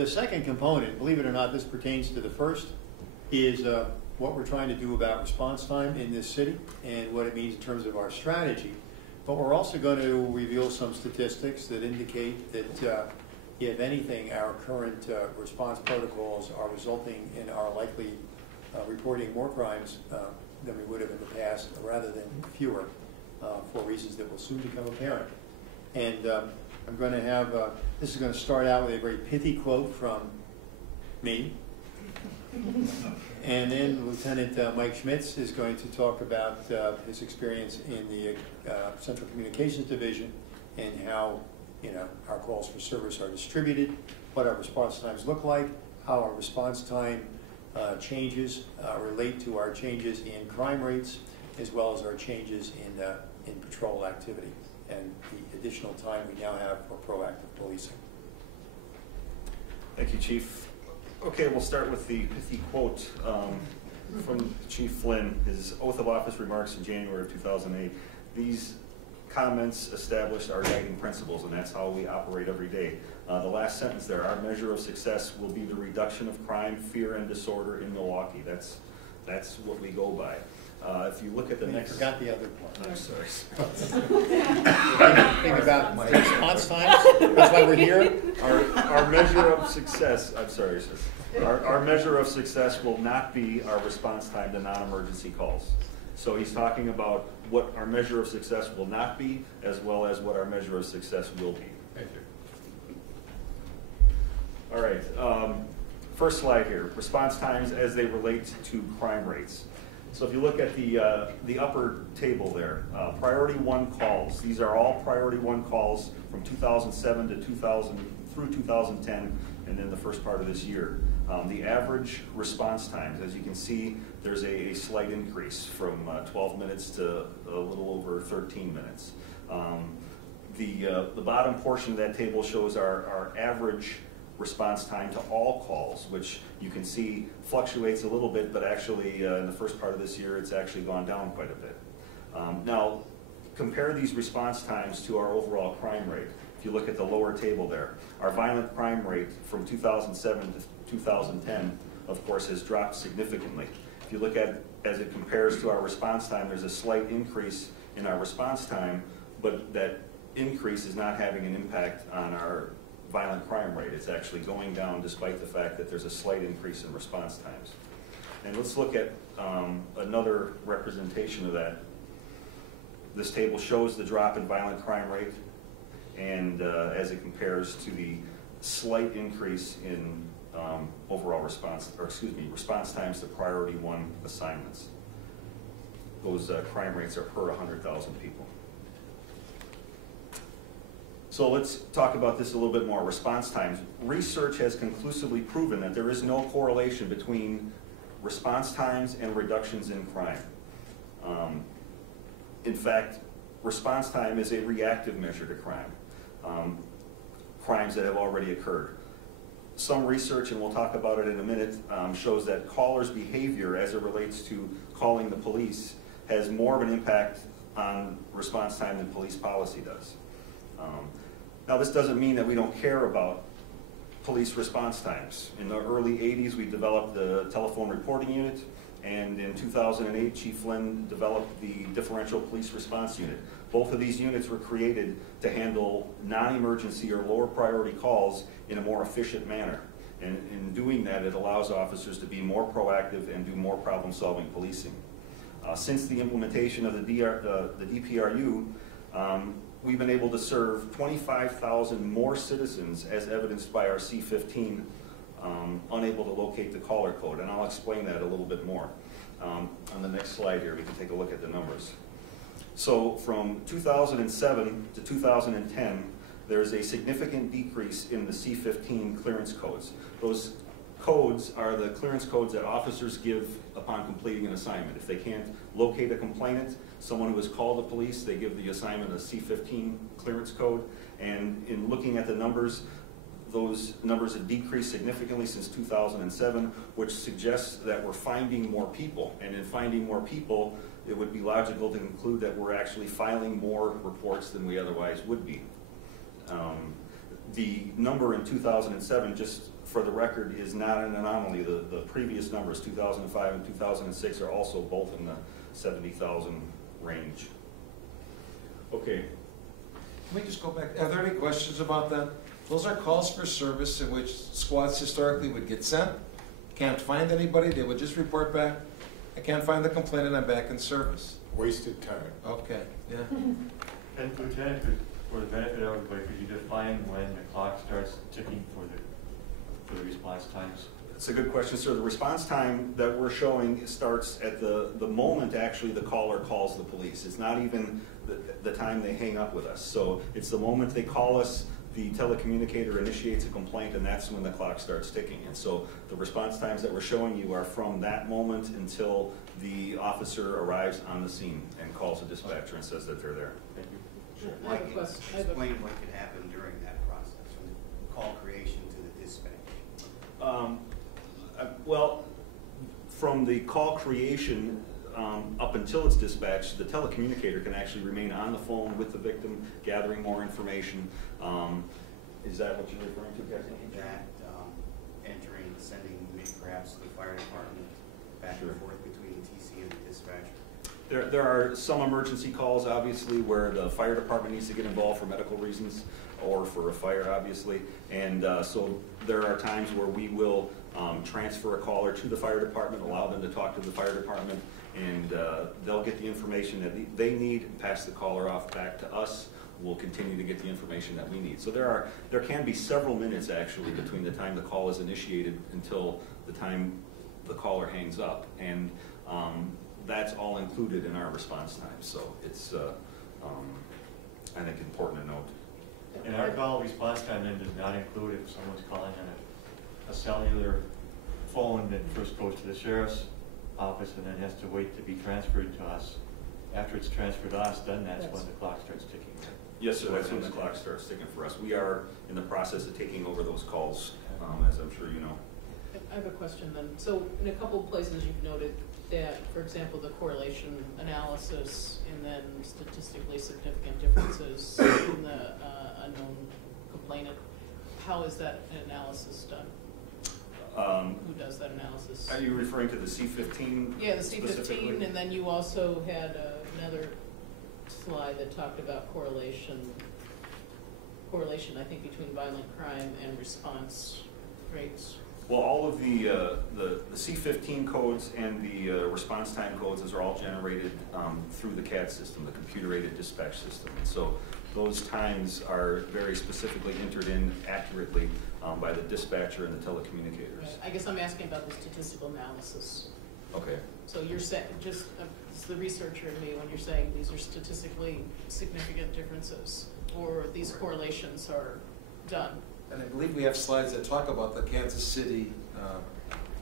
The second component, believe it or not, this pertains to the first, is what we're trying to do about response time in this city and what it means in terms of our strategy. But we're also going to reveal some statistics that indicate that, if anything, our current response protocols are resulting in our likely reporting more crimes than we would have in the past, rather than fewer, for reasons that will soon become apparent. And I'm going to have, this is going to start out with a very pithy quote from me. And then Lieutenant Mike Schmitz is going to talk about his experience in the Central Communications Division and how our calls for service are distributed, what our response times look like, how our response time changes relate to our changes in crime rates, as well as our changes in patrol activity and the additional time we now have for proactive policing. Thank you, Chief. Okay, we'll start with the pithy quote from Chief Flynn, his oath of office remarks in January of 2008. These comments established our guiding principles, and that's how we operate every day. The last sentence there, our measure of success will be the reduction of crime, fear, and disorder in Milwaukee. That's what we go by. If you look at the next... I forgot the other part. I'm sorry. Think about response times. That's why we're here. Our measure of success, I'm sorry, sir. Our measure of success will not be our response time to non-emergency calls. So he's talking about what our measure of success will not be, as well as what our measure of success will be. Thank you. All right. First slide here, response times as they relate to crime rates. So if you look at the upper table there, priority 1 calls. These are all priority 1 calls from 2007 to 2010, and then the first part of this year. The average response times, as you can see, there's a slight increase from 12 minutes to a little over 13 minutes. The bottom portion of that table shows our average response time to all calls, which you can see fluctuates a little bit, but actually in the first part of this year it's actually gone down quite a bit. Now, compare these response times to our overall crime rate. If you look at the lower table there, our violent crime rate from 2007 to 2010, of course, has dropped significantly. If you look at as it compares to our response time, there's a slight increase in our response time, but that increase is not having an impact on our violent crime rate. It's actually going down despite the fact that there's a slight increase in response times. And let's look at another representation of that. This table shows the drop in violent crime rate and as it compares to the slight increase in overall response, response times to priority 1 assignments. Those crime rates are per 100,000 people. So let's talk about this a little bit more, response times. Research has conclusively proven that there is no correlation between response times and reductions in crime. In fact, response time is a reactive measure to crime, crimes that have already occurred. Some research, and we'll talk about it in a minute, shows that callers' behavior as it relates to calling the police has more of an impact on response time than police policy does. Now, this doesn't mean that we don't care about police response times. In the early 80s, we developed the telephone reporting unit, and in 2008, Chief Flynn developed the differential police response unit. Both of these units were created to handle non-emergency or lower priority calls in a more efficient manner. And in doing that, it allows officers to be more proactive and do more problem-solving policing. Since the implementation of the DPRU, we've been able to serve 25,000 more citizens, as evidenced by our C-15, unable to locate the caller code, and I'll explain that a little bit more. On the next slide here, we can take a look at the numbers. So from 2007 to 2010, there's a significant decrease in the C-15 clearance codes. Those codes are the clearance codes that officers give upon completing an assignment. If they can't locate a complainant, someone who has called the police, they give the assignment a C-15 clearance code. And in looking at the numbers, those numbers have decreased significantly since 2007, which suggests that we're finding more people. And in finding more people, it would be logical to conclude that we're actually filing more reports than we otherwise would be. The number in 2007, just for the record, is not an anomaly. The previous numbers, 2005 and 2006, are also both in the 70,000 range. Okay. Can we just go back? Are there any questions about that? Those are calls for service in which squads historically would get sent, can't find anybody, they would just report back, I can't find the complainant, I'm back in service. Wasted time. Okay, yeah. And Lieutenant, for the benefit of everybody, could you define when the clock starts ticking for the response times? It's a good question, sir. The response time that we're showing starts at the moment actually the caller calls the police. It's not even the time they hang up with us. So it's the moment they call us, the telecommunicator initiates a complaint, and that's when the clock starts ticking. And so the response times that we're showing you are from that moment until the officer arrives on the scene and calls the dispatcher and says that they're there. Thank you. Sure. I have a Mike, question. explain what could happen during that process, from the call creation to the dispatch. Well, from the call creation up until it's dispatched, the telecommunicator can actually remain on the phone with the victim, gathering more information. Is that what you're referring to, Kathy? That entering, sending perhaps the fire department back Sure. and forth between the TC and the dispatcher. There are some emergency calls, obviously, where the fire department needs to get involved for medical reasons or for a fire, obviously. And so there are times where we will transfer a caller to the fire department, allow them to talk to the fire department, and they'll get the information that they need and pass the caller off back to us. We'll continue to get the information that we need. So there can be several minutes, actually, between the time the call is initiated until the time the caller hangs up. And that's all included in our response time. So it's, I think, important to note. And our call response time then does not include if someone's calling on a cellular phone that first goes to the sheriff's office and then has to wait to be transferred to us. After it's transferred to us, then that's when the clock starts ticking. Yes, sir, that's when the clock starts ticking for us. We are in the process of taking over those calls, as I'm sure you know. I have a question then. So in a couple of places you've noted that, for example, the correlation analysis and then statistically significant differences in the unknown complainant. How is that analysis done? Who does that analysis? Are you referring to the C15? Yeah, the C15, and then you also had another slide that talked about correlation, I think, between violent crime and response rates. Well, all of the C15 codes and the response time codes, those are all generated through the CAD system, the computer-aided dispatch system. And so those times are very specifically entered in accurately by the dispatcher and the telecommunicators. Right. I guess I'm asking about the statistical analysis. Okay. So you're saying, just it's the researcher in me, when you're saying these are statistically significant differences, or these correlations are done. And I believe we have slides that talk about the Kansas City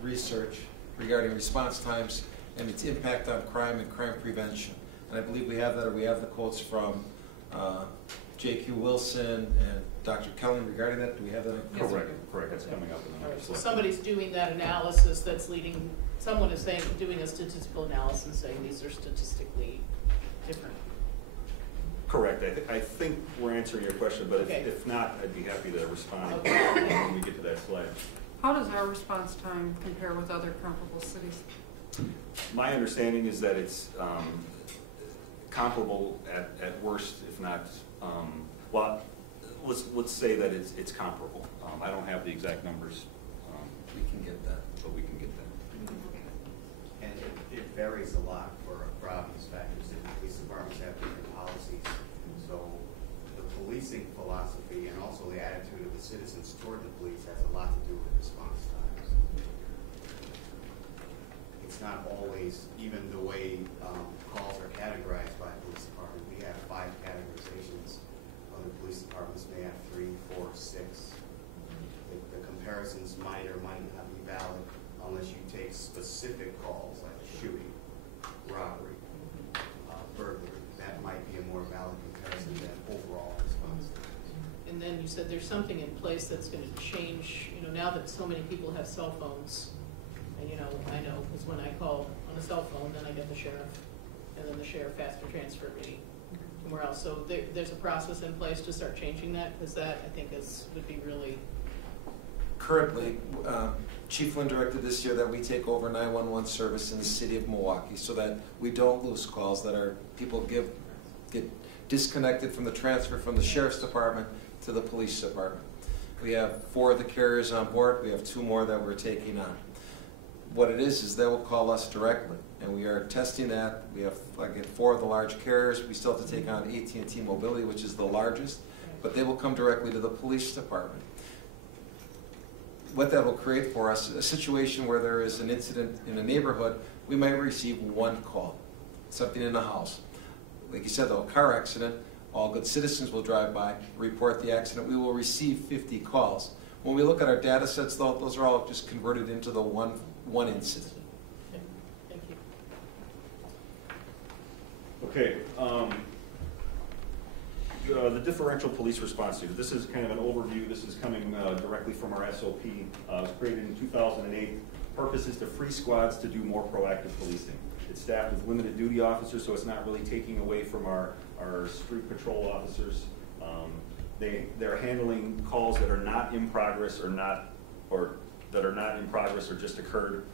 research regarding response times and its impact on crime and crime prevention. And I believe we have that, or we have the quotes from J.Q. Wilson and Dr. Kelly regarding that. Do we have that? Yes, Correct. we do. Correct. That's coming up in the All right, next so slide. somebody's doing that analysis that's leading, someone is saying, doing a statistical analysis saying these are statistically different. Correct. I think we're answering your question, but Okay. if not, I'd be happy to respond Okay. when we get to that slide. How does our response time compare with other comparable cities? My understanding is that it's comparable at worst, if not, well, let's say that it's comparable. I don't have the exact numbers, We can get that. but we can get that. And it varies a lot for obvious factors. Different police departments have different policies. So the policing philosophy and also the attitude of the citizens toward the police has a lot to do with response times. It's not always even the way calls are categorized by a police department. We have 5 categorizations. Other police departments may have 3, 4, 6. The comparisons might or might not be valid unless you take specific calls like shooting, robbery, burglary. That might be a more valid comparison than overall response times. And then you said there's something in place that's going to change, now that so many people have cell phones. And I know, because when I call on a cell phone, then I get the sheriff, and then the sheriff has to transfer me to somewhere else. So there's a process in place to start changing that, because that, I think, would be really... Currently, Chief Flynn directed this year that we take over 911 service in the city of Milwaukee so that we don't lose calls, that our people get disconnected from the transfer from the sheriff's department to the police department. We have 4 of the carriers on board. We have 2 more that we're taking on. What it is they will call us directly, and we are testing that. We have, again, 4 of the large carriers. We still have to take on AT&T Mobility, which is the largest, but they will come directly to the police department. What that will create for us, a situation where there is an incident in a neighborhood, we might receive 1 call, something in the house. Like you said, though, a car accident, all good citizens will drive by, report the accident. We will receive 50 calls. When we look at our data sets, though, those are all just converted into the one incident. Okay. Thank you. Okay. The differential police response team. This is kind of an overview. This is coming directly from our SOP. It was created in 2008. Purpose is to free squads to do more proactive policing. It's staffed with limited duty officers, so it's not really taking away from our street patrol officers. They're handling calls that are not in progress or just occurred.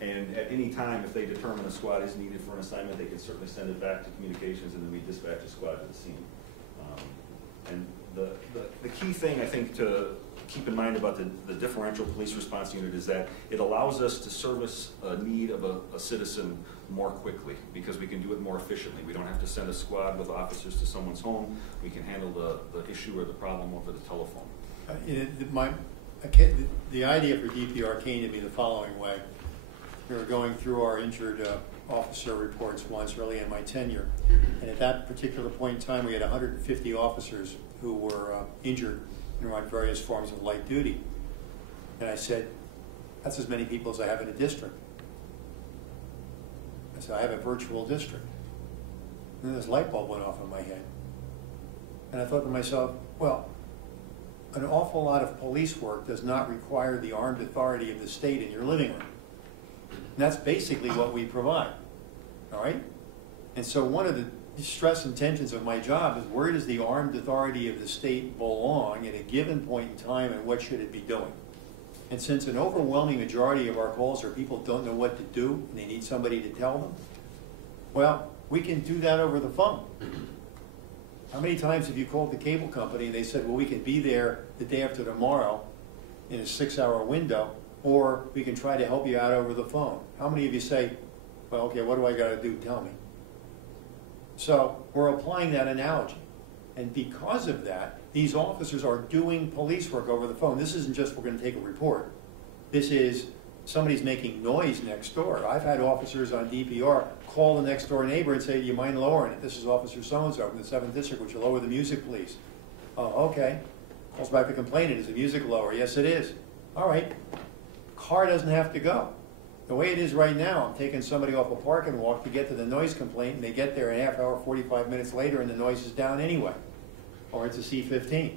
And at any time, if they determine a squad is needed for an assignment, they can certainly send it back to communications, and then we dispatch a squad to the scene. And the key thing, I think, to keep in mind about the differential police response unit is that it allows us to service a need of a citizen more quickly, because we can do it more efficiently. We don't have to send a squad with officers to someone's home. We can handle the issue or the problem over the telephone. The idea for DPR came to me the following way. We were going through our injured officer reports once early in my tenure, and at that particular point in time we had 150 officers who were injured on various forms of light duty. And I said, that's as many people as I have in a district. I said, I have a virtual district. And then this light bulb went off in my head. And I thought to myself, well, an awful lot of police work does not require the armed authority of the state in your living room. And that's basically what we provide, all right? And so one of the stress and tensions of my job is, where does the armed authority of the state belong at a given point in time, and what should it be doing? And since an overwhelming majority of our calls are people don't know what to do and they need somebody to tell them, well, we can do that over the phone. How many times have you called the cable company and they said, well, we can be there the day after tomorrow in a 6-hour window, or we can try to help you out over the phone? How many of you say, well, okay, what do I got to do? Tell me. So we're applying that analogy. And because of that, these officers are doing police work over the phone. This isn't just we're going to take a report. This is somebody's making noise next door. I've had officers on DPR call the next door neighbor and say, do you mind lowering it? This is Officer so-and-so from the 7th District. Would you lower the music, please? Oh, okay. Calls back the complainant. Is the music lower? Yes, it is. All right. Car doesn't have to go. The way it is right now, I'm taking somebody off a parking walk to get to the noise complaint, and they get there a half hour, 45 minutes later, and the noise is down anyway. Or it's a C-15.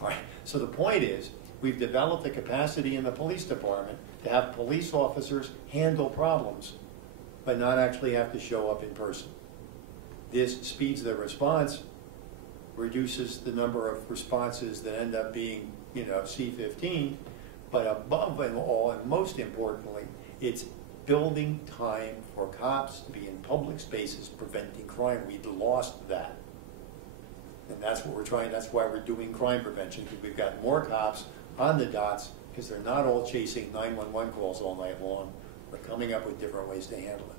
All right. So the point is, we've developed the capacity in the police department to have police officers handle problems, but not actually have to show up in person. This speeds the response, reduces the number of responses that end up being, C-15, but above and all, and most importantly, it's building time for cops to be in public spaces preventing crime. We'd lost that. And that's what we're trying, that's why we're doing crime prevention, because we've got more cops on the dots, because they're not all chasing 911 calls all night long. We're coming up with different ways to handle it.